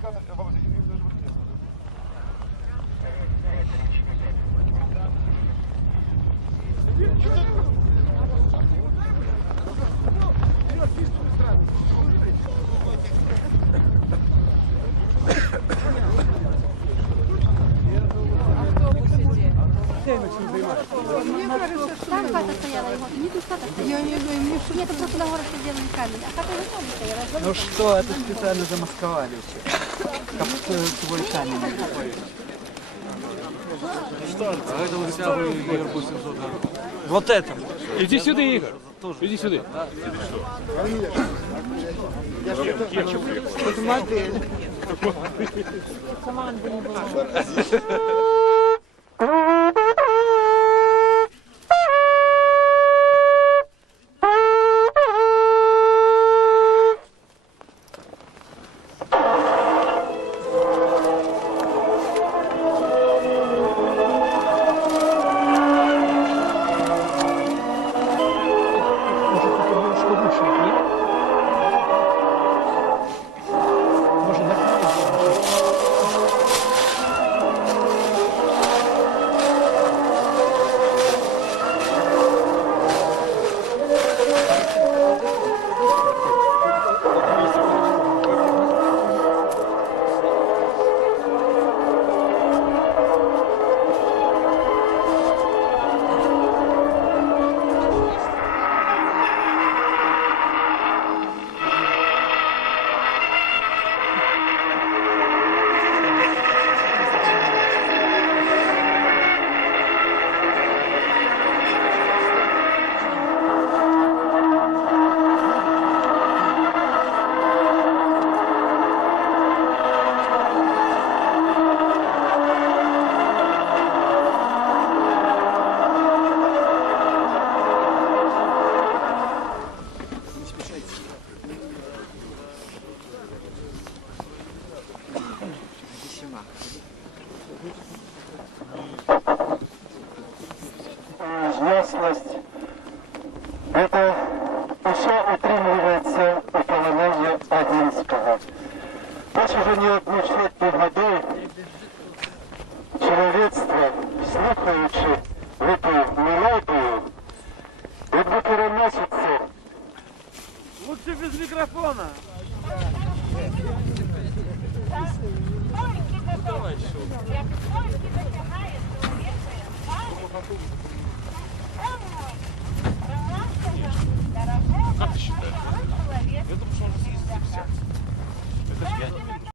Там хата стояла его, не тут хата стояла. Нет, это просто на город сделали камень, а хата его там стояла. Ну что, это специально замасковали все. Как свой камень не такой. А это вот вся Ливерпуль 700. Вот это. Иди сюда, Игорь. Иди сюда. Команды не было. Ясність – это еще утримливается у полонения Одинского. Ось уже не одну сотню годов чоловічство, слухаючи эту мелодию, якби переноситься. Лучше без микрофона. Давай, що? Як ой, ти затягаєш, повітря,